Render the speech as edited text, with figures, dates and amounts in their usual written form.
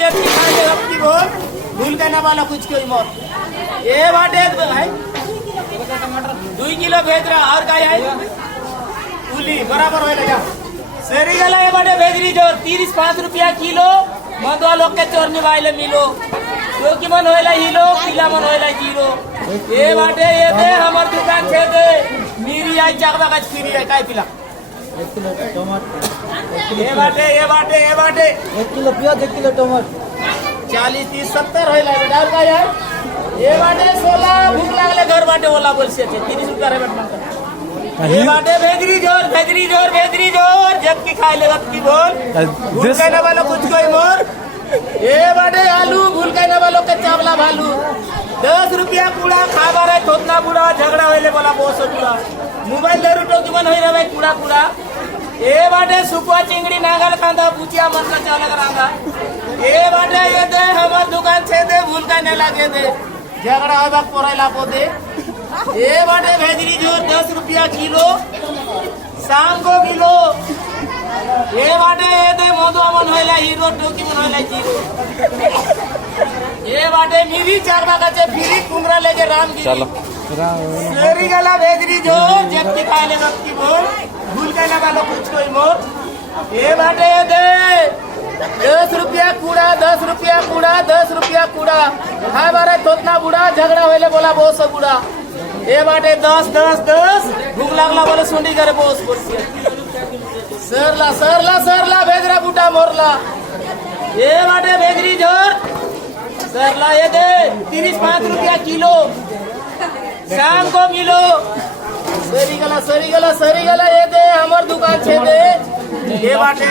जब खाए अब की बोल भूल के ना वाला कुछ कोई मोर ये बाटे है 2 किलो भेज रहा और काय है उली बराबर होए लगा सेरी गला ये बाटे भेजरी जो 35 रुपया किलो मधुआ लोग के चोर निभाइले मिलो जो कि मन होएला हिलो किला मन होएला जीरो ये बाटे ये दे हमर दुकान छे दे मेरी आई चाकबा का फ्री है काय पिला 1 किलो टमाटर ये बाटे 1 किलो प्याज 1 किलो टमाटर 40 30 70 होएला बेटा और काय है ये बाटे 16 भूख लागले घर बाटे ओला बोल से 30 रुपया रे बेटा ये बाटे भेजरी जोर जब की खाए ले वक्त की बोल भूल के ना वाला कुछ कोई मोर ये बाटे आलू भूल के ना वालों के चावला भालू 10 रुपया कूड़ा खाबा रहे थोतना बुढ़ा झगड़ा होइले बोला बहुत बुढ़ा मोबाइल दे रुटो की मन होई रे भाई कूड़ा ये बाटे सुकुआ चिंगड़ी नागल कांदा पूछिया मन का चावला करांगा ये बाटे ये दे हमर दुकान छे दे भूल के ना लागे दे झगड़ा होबा पोरेला पोदे ये बाटे भेजरी जो 10 रुपया किलो शाम को किलो ये बाटे ये दे मोदो मन होइला हीरो टोकी मन होइला जीरो ये बाटे मिरी चार बागाचे फिरी कुमरा लेके राम की चलो सेरी गला भेजरी जो जब की खाए ले वक्त की बोल भूल के ना वाला कुछ कोई मोर ये बाटे ये दे 10 रुपया कूड़ा 10 रुपया कूड़ा खाए बारे तोतना बुढ़ा झगड़ा होइले बोला बहुत सब बुढ़ा ये बाटे 10 भूख लागला बोले सुंडी करे बोस बोल सरला भेजरा बूटा मोरला ये बाटे भेजरी जोर सरला ये दे 35 रुपया किलो शाम को मिलो सरी गला ये दे हमर दुकान छे दे ये बाटे